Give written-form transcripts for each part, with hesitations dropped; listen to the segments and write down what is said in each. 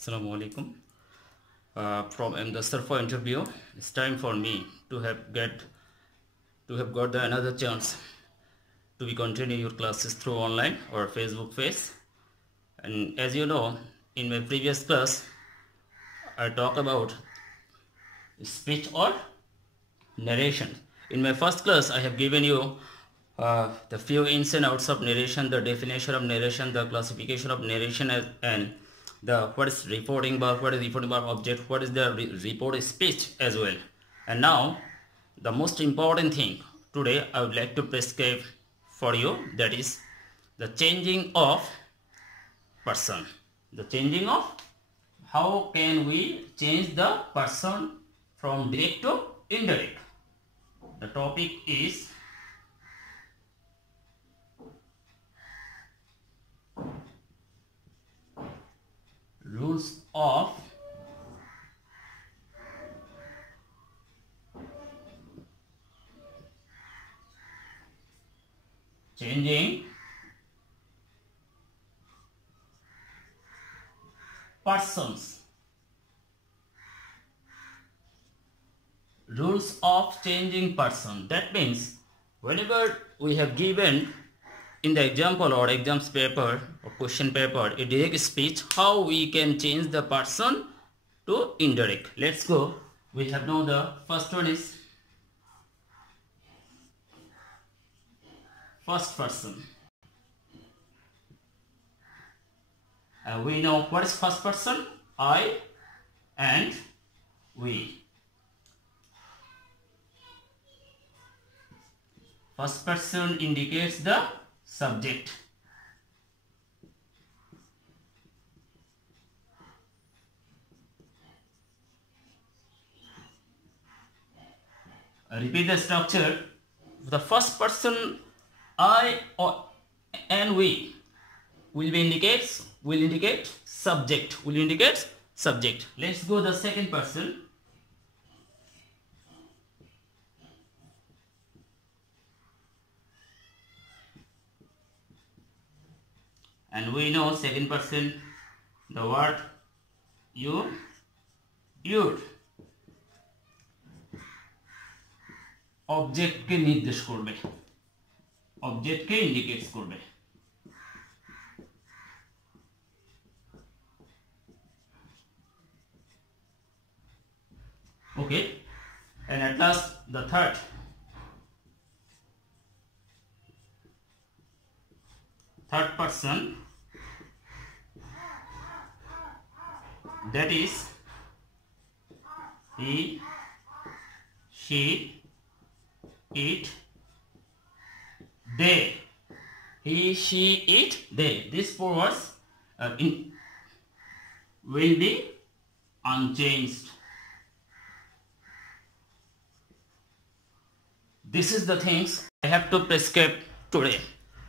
Assalamu alaikum. From Mdassar for interview. It's time for me to have got another chance to be continue your classes through online or Facebook page. And as you know, in my previous class, I talk about speech or narration. In my first class, I have given you the few ins and outs of narration, the definition of narration, the classification of narration, and the what is reporting verb, what is reporting verb object, what is the report speech as well. And now the most important thing today I would like to prescribe for you, that is the changing of person. The changing of, how can we change the person from direct to indirect. The topic is rules of changing persons. Rules of changing person. That means whenever we have given in the example or exams paper or question paper a direct speech, how we can change the person to indirect. Let's go. We have now the first one is first person. We know what is first person? I and we. First person indicates the subject. Repeat the structure. The first person I and we will indicate subject. Let's go the second person. And we know second person, the word you, object के निर्देश करबे, object के indicates करबे. Okay, and at last the third person, that is he, she, it, they. He, she, it, they. These four words will be unchanged. This is the things I have to prescribe today.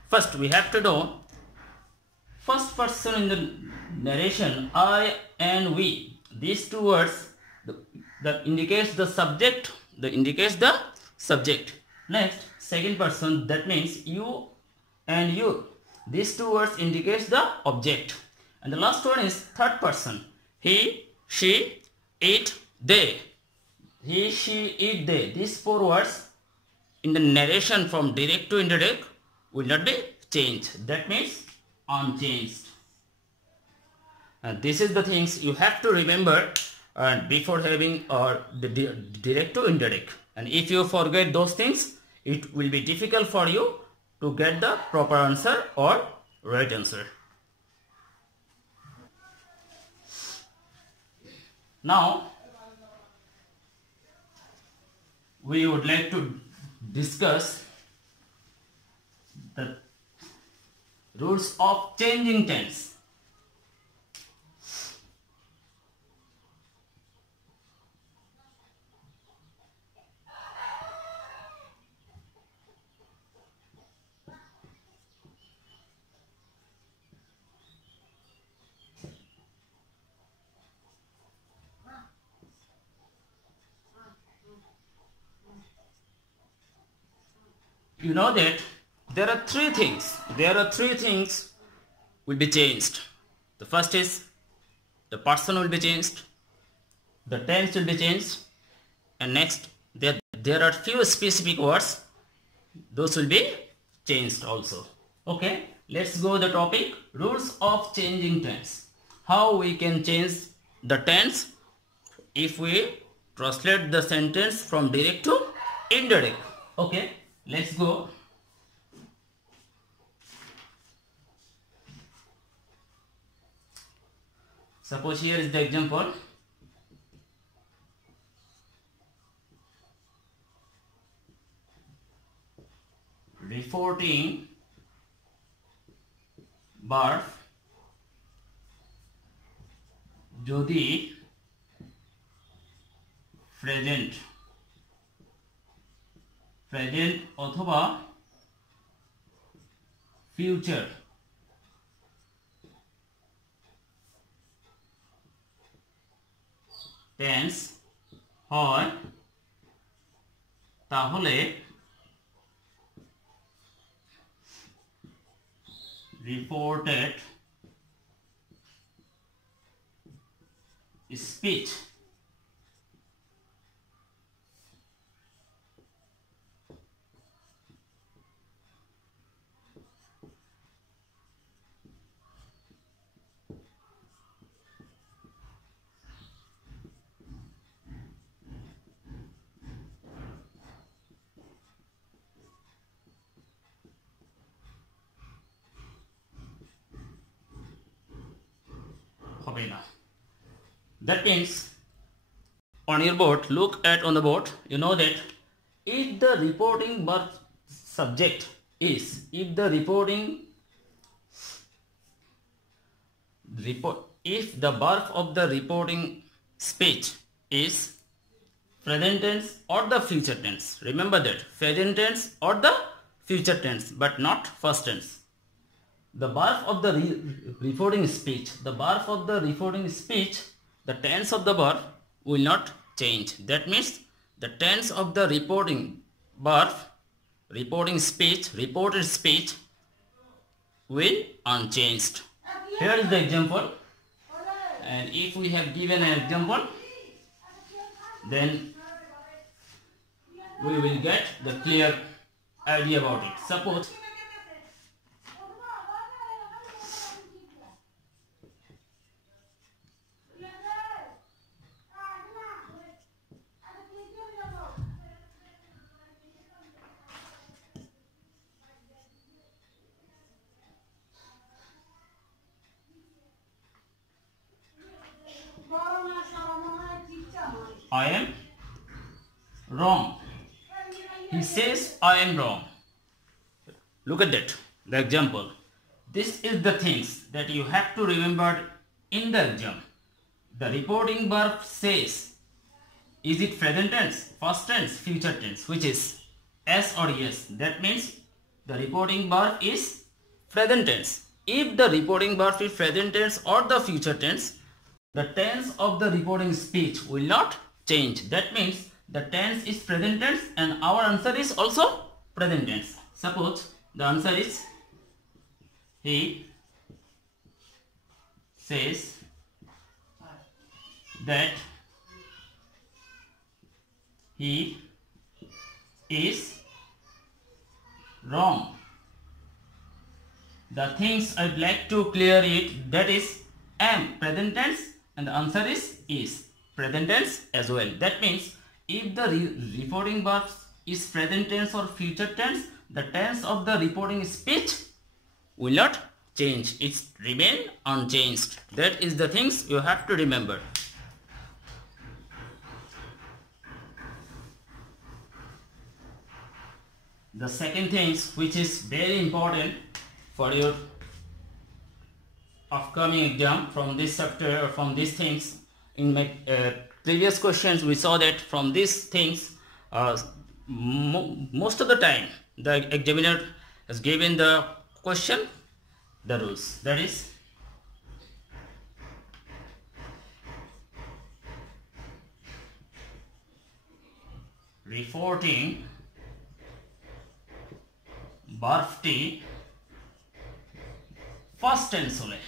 First, we have to know first person in the narration, I and we. These two words that indicates the subject, Next, second person, that means you and you. These two words indicates the object. And the last one is third person, he, she, it, they. He, she, it, they. These four words in the narration from direct to indirect will not be changed. That means unchanged. And this is the things you have to remember before having the direct to indirect. And if you forget those things, it will be difficult for you to get the proper answer or right answer. Now, we would like to discuss the rules of changing tense. You know that there are three things will be changed. The first is the person will be changed, the tense will be changed, and next there are few specific words, those will be changed also. Okay, let's go the topic, rules of changing tense. How we can change the tense if we translate the sentence from direct to indirect. Okay, let's go. Suppose here is the example. Reporting verb যদি present অথবা future tense হয় তাহলে reported speech হবে না. That means on your board, look at on the board, you know that if the reporting verb subject is, if the verb of the reporting speech is present tense or the future tense. Remember that, present tense or the future tense, but not first tense. The verb of the reporting speech, the tense of the verb will not change. That means the tense of the reporting verb, reported speech will unchanged. Here is the example, and if we have given an example, then we will get the clear idea about it. Suppose I am wrong. He says I am wrong. Look at that, the example. This is the things that you have to remember in the exam. The reporting verb says, is it present tense, past tense, future tense? Which is yes or yes? That means the reporting verb is present tense. If the reporting verb is present tense or the future tense, the tense of the reporting speech will not change. That means the tense is present tense and our answer is also present tense. Suppose the answer is he says that he is wrong. The things I'd like to clear it, that is am present tense and the answer is present tense as well. That means if the reporting verb is present tense or future tense, the tense of the reporting speech will not change. It remain unchanged. That is the things you have to remember. The second things which is very important for your upcoming exam from this chapter or from these things, in my previous questions we saw that from these things most of the time the examiner has given the question, the rules, that is reporting ভার্বটি first tense হলে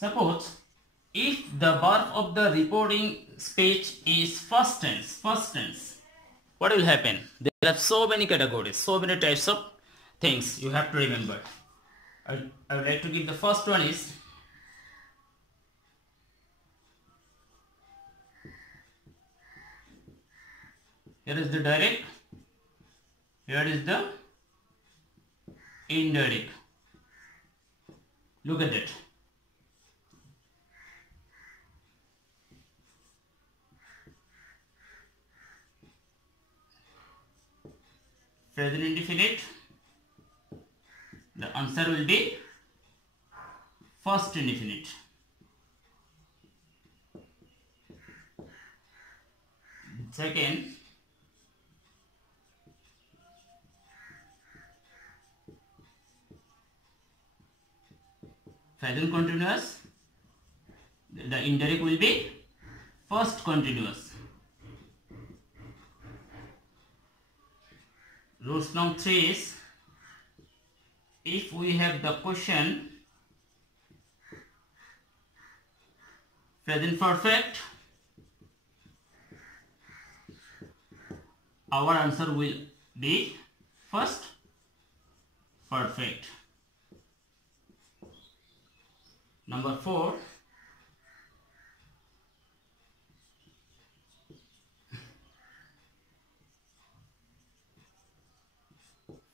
Suppose if the verb of the reporting speech is first tense, what will happen? There are so many categories, so many types of things you have to remember. I would like to give the first one is here is the direct, here is the indirect. Look at it. Present indefinite, the answer will be first indefinite. Second, present continuous, the indirect will be first continuous. Rules number 3 is, if we have the question present perfect, our answer will be first perfect. Number 4,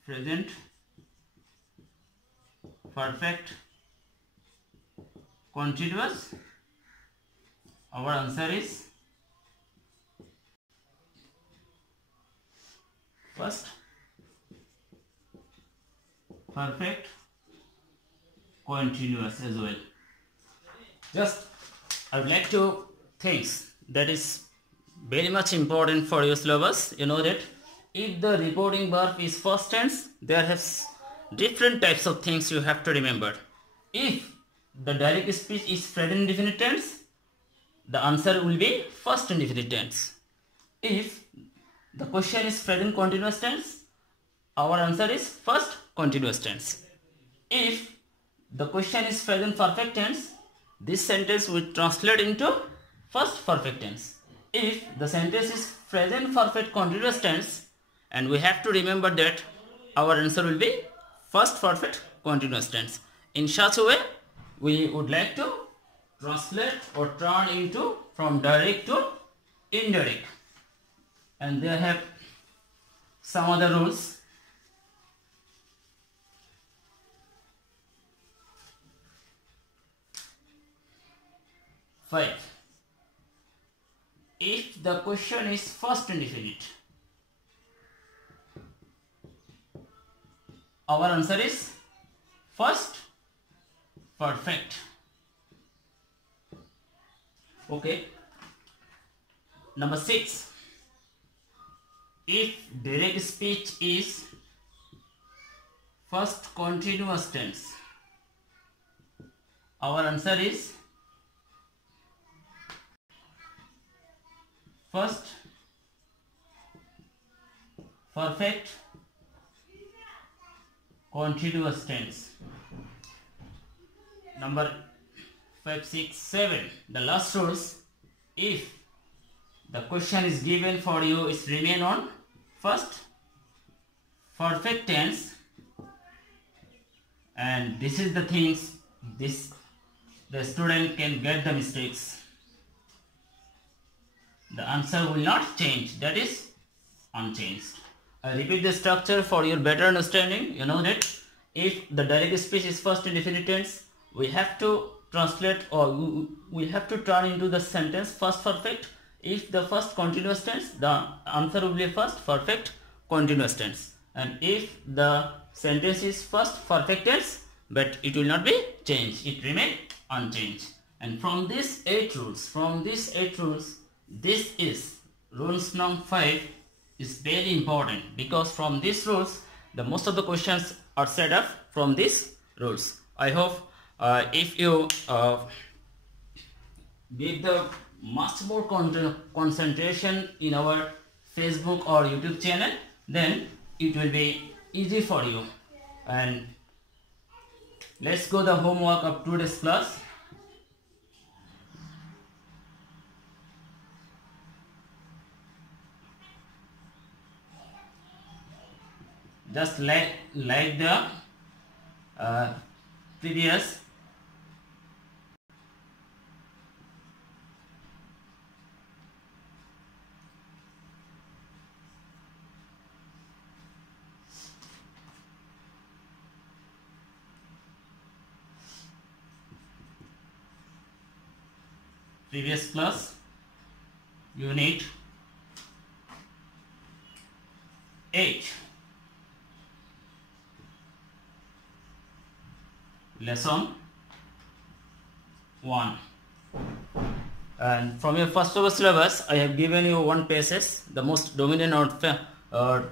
present perfect continuous, our answer is first perfect continuous as well. Just I would like to things that is very much important for your syllabus. You know that if the reporting verb is first tense, there has different types of things you have to remember. If the direct speech is present indefinite tense, the answer will be first indefinite tense. If the question is present continuous tense, our answer is first continuous tense. If the question is present perfect tense, this sentence will translate into first perfect tense. If the sentence is present perfect continuous tense, and we have to remember that our answer will be first perfect continuous tense. In such a way, we would like to translate or turn into from direct to indirect. And they have some other rules. Five. If the question is first indefinite, our answer is first perfect. Okay. Number 6. If direct speech is first continuous tense, our answer is first perfect continuous tense. Number 5, 6, 7. The last rules, if the question is given for you, is remain on first perfect tense, and this is the things the student can get the mistakes. The answer will not change, that is unchanged. I repeat the structure for your better understanding. You know that if the direct speech is first indefinite tense, we have to translate or we have to turn into the sentence first perfect. If the first continuous tense, the answer will be first perfect continuous tense. And if the sentence is first perfect tense, but it will not be changed, it remain unchanged. And from these 8 rules, this is rules number 5 is very important, because from these rules the most of the questions are set up from these rules. I hope if you give the much more concentration in our Facebook or YouTube channel, then it will be easy for you. And let's go the homework of today's class. just like the previous class, unit 8, lesson 1. And from your first of syllabus, I have given you one passage, the most dominant or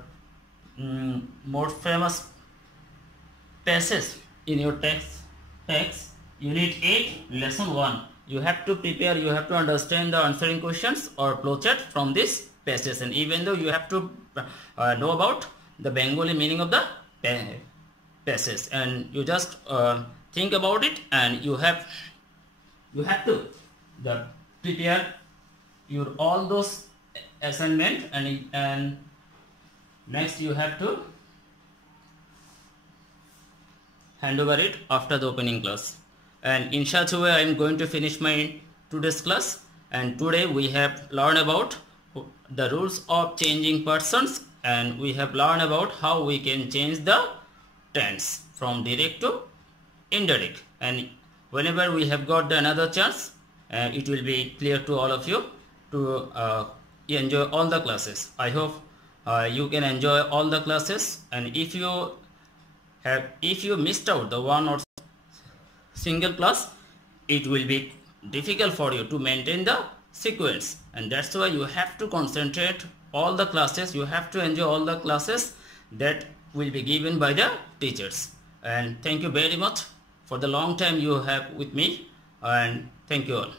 more famous passage in your text, unit 8, lesson 1. You have to prepare, you have to understand the answering questions or flowchart from this passage, and even though you have to know about the Bengali meaning of the passage, and you just think about it, and you have to prepare your all those assignment, and next you have to hand over it after the opening class. And in such a way I am going to finish my today's class. And today we have learned about the rules of changing persons, and we have learned about how we can change the tense from direct to indirect. And whenever we have got another chance, it will be clear to all of you to enjoy all the classes. I hope you can enjoy all the classes, and if you missed out the one or single class, it will be difficult for you to maintain the sequence, and that's why you have to concentrate all the classes, you have to enjoy all the classes that will be given by the teachers. And thank you very much for the long time you have with me, and thank you all.